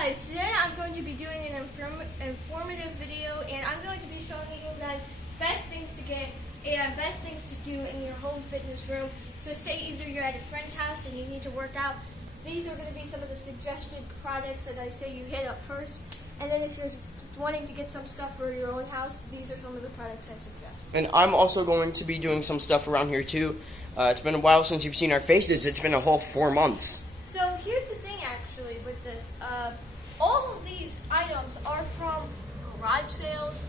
guys, today I'm going to be doing an informative video, and I'm going to be showing you guys best things to get and best things to do in your home fitness room. So say either you're at a friend's house and you need to work out, these are going to be some of the suggested products that I say you hit up first. And then if you're wanting to get some stuff for your own house, these are some of the products I suggest. And I'm also going to be doing some stuff around here too. It's been a while since you've seen our faces. It's been a whole 4 months. So here's the thing actually with this. All of these items are from garage sales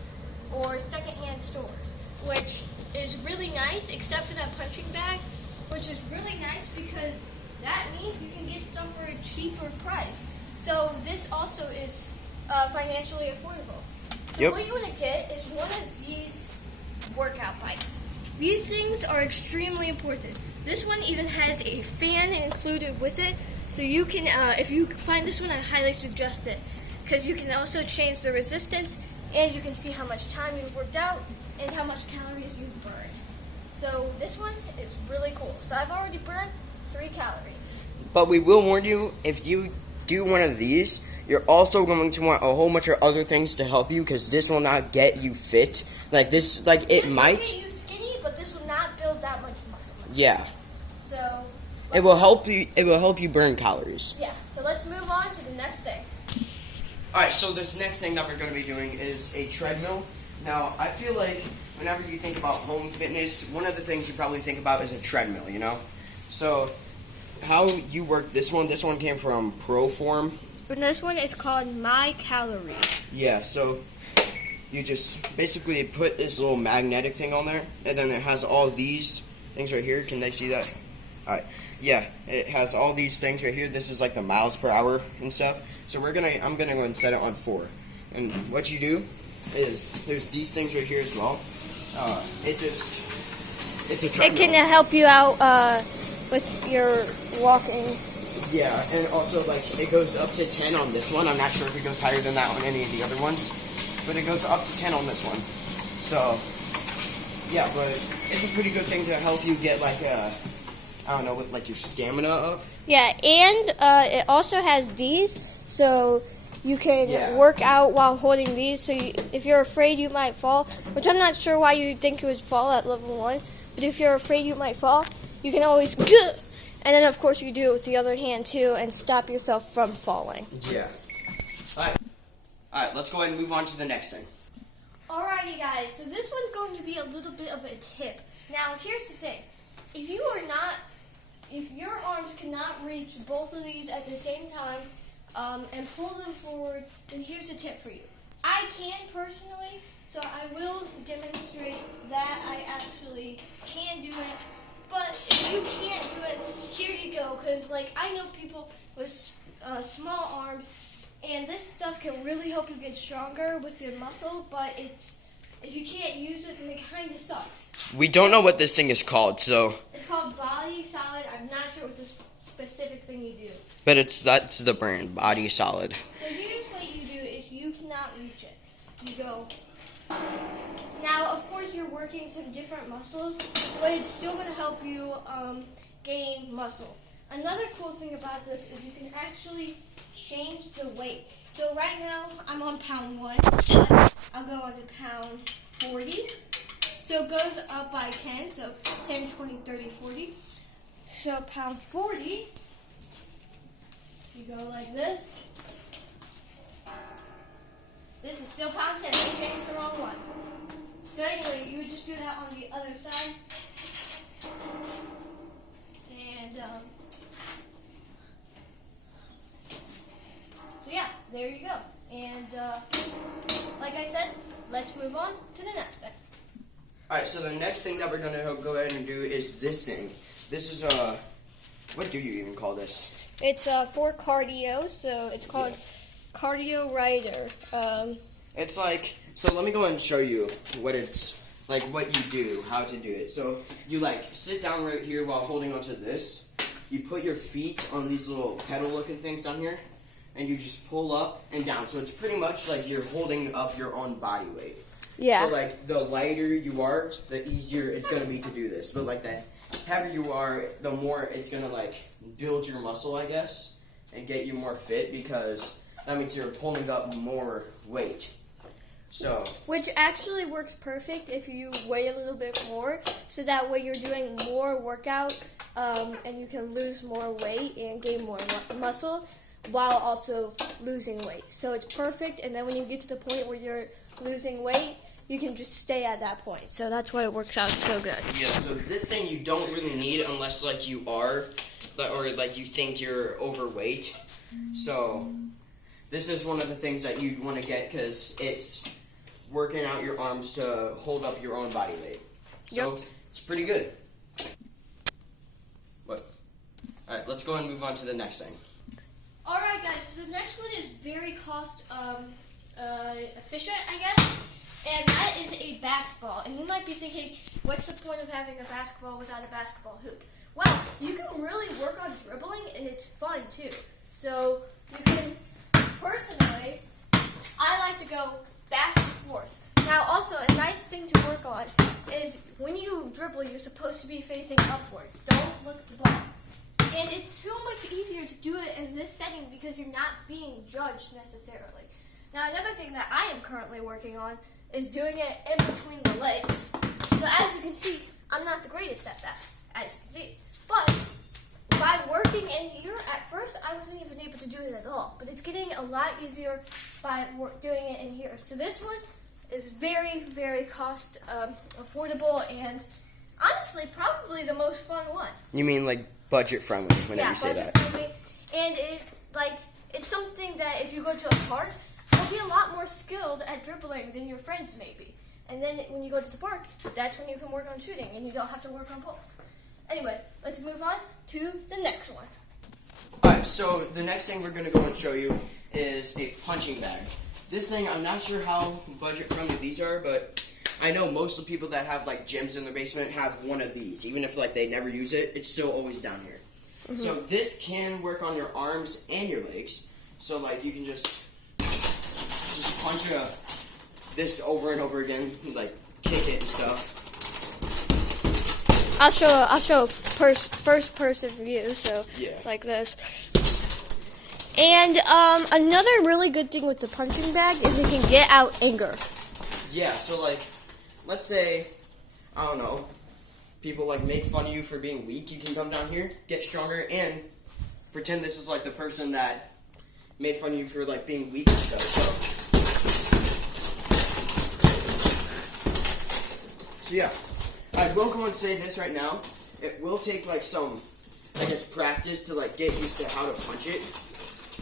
or secondhand stores, which is really nice except for that punching bag, which is really nice because that means you can get stuff for a cheaper price. So this also is financially affordable. So what you want to get is one of these workout bikes. These things are extremely important. This one even has a fan included with it. So you can, if you find this one, I highly suggest it. Because you can also change the resistance, and you can see how much time you've worked out, and how much calories you've burned. So this one is really cool. So I've already burned 3 calories. But we will warn you, if you do one of these, you're also going to want a whole bunch of other things to help you, because this will not get you fit. Like this, like it might. This will get you skinny, but this will not build that much muscle mass. Yeah. So it will help you. It will help you burn calories. Yeah. So let's move on to the next thing. All right. So this next thing that we're going to be doing is a treadmill. Now, I feel like whenever you think about home fitness, one of the things you probably think about is a treadmill. You know. So how you work this one? This one came from Proform. And this one is called My Calorie. Yeah. So you just basically put this little magnetic thing on there, and then it has all these things right here. Can they see that? All right. Yeah, it has all these things right here. This is like the miles per hour and stuff. So I'm gonna go and set it on 4. And what you do is there's these things right here as well. It's a treadmill. It can help you out with your walking. Yeah, and also like it goes up to 10 on this one. I'm not sure if it goes higher than that on any of the other ones, but it goes up to 10 on this one. So yeah, but it's a pretty good thing to help you get like I don't know, with like your stamina up. Yeah, and it also has these, so you can work out while holding these. So if you're afraid you might fall, which I'm not sure why you think you would fall at level 1, but if you're afraid you might fall, you can always and then of course you do it with the other hand too and stop yourself from falling. Yeah. Alright, let's go ahead and move on to the next thing. Alrighty guys, so this one's going to be a little bit of a tip. Now here's the thing. If your arms cannot reach both of these at the same time and pull them forward, then here's a tip for you. I can personally, so I will demonstrate that I actually can do it. But if you can't do it, here you go. Because like I know people with small arms, and this stuff can really help you get stronger with your muscle. But if you can't use it, then it kind of sucks. We don't know what this thing is called, so. It's called Body Solid. I'm not sure what this specific thing you do. But that's the brand, Body Solid. So here's what you do if you cannot reach it. You go. Now, of course, you're working some different muscles, but it's still going to help you gain muscle. Another cool thing about this is you can actually change the weight. So right now, I'm on pound 1, but I'll go on to pound 40. So it goes up by 10, so 10, 20, 30, 40. So pound 40, you go like this. This is still pound 10, I changed the wrong one. So anyway, you would just do that on the other side. And so yeah, there you go. And like I said, let's move on to the next thing. Alright, so the next thing that we're going to go ahead and do is this thing. This is what do you even call this? It's for cardio, so it's called Cardio Rider. It's like, so let me go ahead and show you what it's, like what you do, how to do it. So you like sit down right here while holding onto this. You put your feet on these little pedal looking things down here, and you just pull up and down. So it's pretty much like you're holding up your own body weight. Yeah. So like the lighter you are, the easier it's going to be to do this. But like the heavier you are, the more it's going to like build your muscle, I guess, and get you more fit, because that means you're pulling up more weight. So, which actually works perfect if you weigh a little bit more, so that way you're doing more workout, and you can lose more weight and gain more muscle while also losing weight. So it's perfect, and then when you get to the point where you're losing weight, you can just stay at that point. So that's why it works out so good. yeah, so this thing you don't really need unless like you are, or like you think you're overweight. So this is one of the things that you'd want to get because it's working out your arms to hold up your own body weight. So it's pretty good. What? Alright, let's go and move on to the next thing. Alright guys, so the next one is very cost efficient, I guess. And that is a basketball. And you might be thinking, what's the point of having a basketball without a basketball hoop? Well, you can really work on dribbling, and it's fun too. So you can, personally, I like to go back and forth. Now also, a nice thing to work on is when you dribble, you're supposed to be facing upwards. Don't look at the ball. And it's so much easier to do it in this setting because you're not being judged necessarily. Now another thing that I am currently working on is doing it in between the legs. So as you can see, I'm not the greatest at that, as you can see. But by working in here, at first I wasn't even able to do it at all. But it's getting a lot easier by doing it in here. So this one is very, very cost affordable and honestly probably the most fun one. You mean like budget friendly whenever you say that? Yeah, budget friendly. And it's something that if you go to a park, you'll be a lot more skilled at dribbling than your friends may be. And then when you go to the park, that's when you can work on shooting and you don't have to work on both. Anyway, let's move on to the next one. Alright, so the next thing we're going to go and show you is a punching bag. This thing, I'm not sure how budget friendly these are, but I know most of the people that have like gyms in their basement have one of these. Even if like they never use it, it's still always down here. Mm-hmm. So this can work on your arms and your legs. So like you can just punch this over and over again, like kick it and stuff. I'll show first person view, so yeah. Like this. And another really good thing with the punching bag is it can get out anger. Yeah, so like, let's say, I don't know, people like make fun of you for being weak. You can come down here, get stronger, and pretend this is like the person that made fun of you for like being weak and stuff. So yeah, I will go and say this right now. It will take like some, I guess, practice to like get used to how to punch it.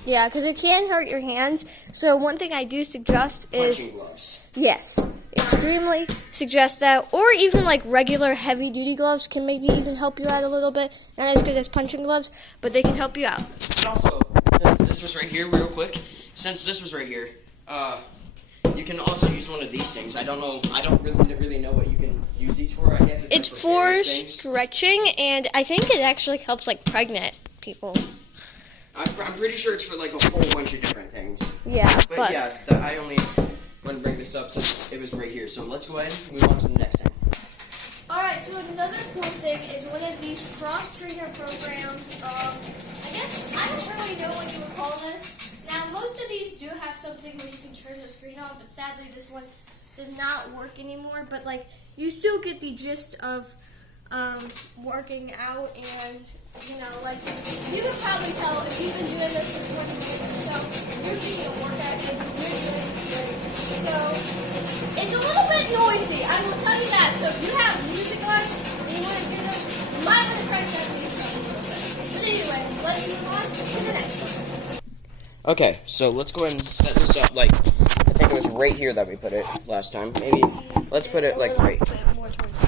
Yeah, because it can hurt your hands. So one thing I do suggest is punching gloves. Yes, extremely suggest that, or even like regular heavy duty gloves can maybe even help you out a little bit. Not as good as punching gloves, but they can help you out. And also, since this was right here, real quick, you can also use one of these things. I don't really know what you can use these for. I guess it's like for stretching, and I think it actually helps like pregnant people. I'm pretty sure it's for like a whole bunch of different things. Yeah, but yeah, I only want to bring this up since it was right here. So let's go ahead and move on to the next thing. Alright, so another cool thing is one of these cross-trainer programs. I guess I don't really know what you would call this. Now, most of these do have something where you can turn the screen on, but sadly this one does not work anymore. But like, you still get the gist of working out, and you know, like you can probably tell if you've been doing this for 20 years or so, you're getting a workout and you're doing great. So it's a little bit noisy, I will tell you that. So if you have music on and you want to do this, you might want to crank that music up a little bit. But anyway, let's move on to the next one. Okay, so let's go ahead and set this up. Like, I think it was right here that we put it last time. Maybe let's put it like right. More towards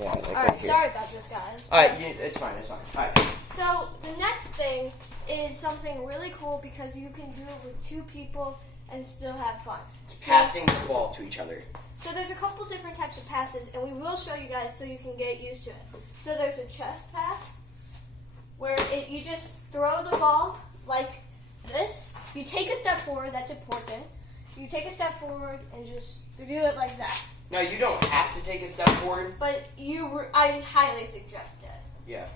yeah, like Alright, right here. sorry about this, guys. Alright, it's fine. Alright. So the next thing is something really cool because you can do it with two people and still have fun. It's passing the ball to each other. So there's a couple different types of passes, and we will show you guys so you can get used to it. So there's a chest pass, where you just throw the ball like this. You take a step forward, that's important. You take a step forward and just do it like that. No, you don't have to take a step forward. But I highly suggest it. Yeah.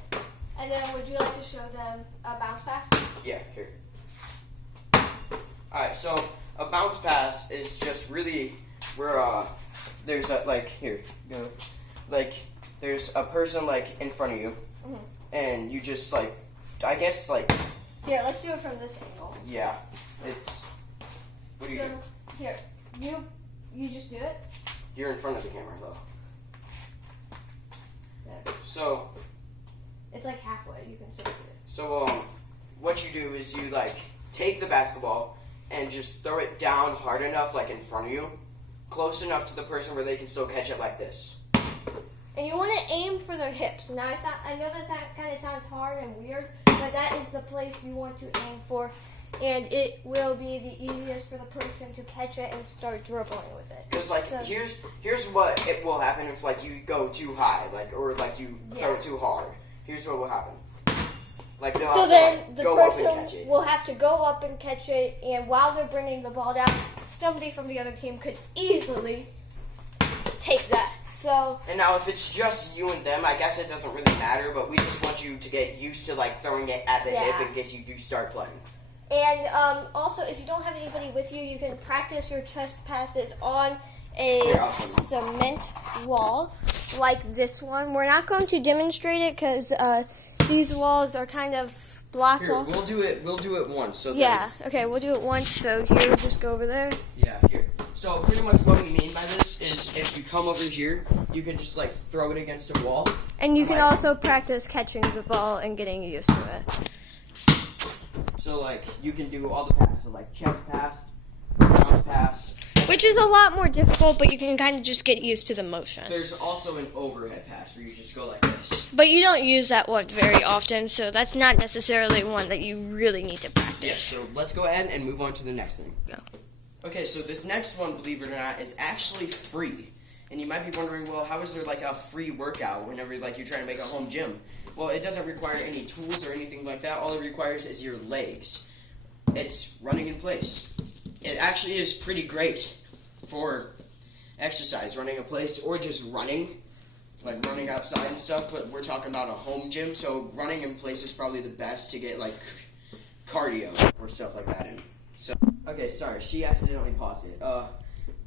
And then would you like to show them a bounce pass? Yeah, here. yeah, so a bounce pass is just really where there's a there's a person like in front of you, and you just like, I guess like. Here, let's do it from this angle. Yeah, it's. What do you do? Here, you just do it. You're in front of the camera though. There. So. It's like halfway. You can still see it. So what you do is you like take the basketball and just throw it down hard enough, like in front of you, close enough to the person where they can still catch it like this. And you want to aim for their hips. Now, I know that kind of sounds hard and weird, but that is the place you want to aim for, and it will be the easiest for the person to catch it and start dribbling with it. Because like here's what it will happen if like you go too high, like or like you throw it too hard. Here's what will happen. Like they'll so have then to, like, the go up and person catch it. will have to go up and catch it, and while they're bringing the ball down, somebody from the other team could easily take that. So. And now if it's just you and them, I guess it doesn't really matter, but we just want you to get used to like throwing it at the hip in case you do start playing. And also, if you don't have anybody with you, you can practice your chest passes on a cement wall like this one. We're not going to demonstrate it because these walls are kind of blocked off. We'll do it once. So okay, we'll do it once. So here, we'll just go over there. Yeah, here. So pretty much what we mean by this is if you come over here, you can just like throw it against a wall. And you can also practice catching the ball and getting used to it. So like you can do all the passes, so like chest pass, bounce pass. Which is a lot more difficult, but you can kind of just get used to the motion. There's also an overhead pass where you just go like this. But you don't use that one very often, so that's not necessarily one that you really need to practice. Yeah, so let's go ahead and move on to the next thing. Go. Okay, so this next one, believe it or not, is actually free. And you might be wondering, well, how is there like a free workout whenever like you're trying to make a home gym? Well, it doesn't require any tools or anything like that. All it requires is your legs. It's running in place. It actually is pretty great for exercise, running in place, or just running, like running outside and stuff, but we're talking about a home gym, so running in place is probably the best to get, like, cardio or stuff like that in. So, okay, sorry, she accidentally paused it.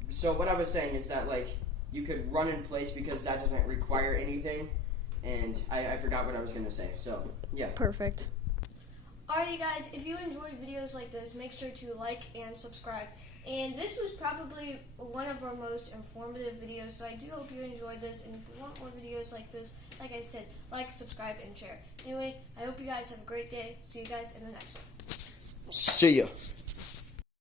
So what I was saying is that, like, you could run in place because that doesn't require anything, and I forgot what I was going to say, so, yeah. Perfect. Alrighty guys, if you enjoyed videos like this, make sure to like and subscribe. And this was probably one of our most informative videos, so I do hope you enjoyed this. And if you want more videos like this, like I said, like, subscribe, and share. Anyway, I hope you guys have a great day. See you guys in the next one. See ya.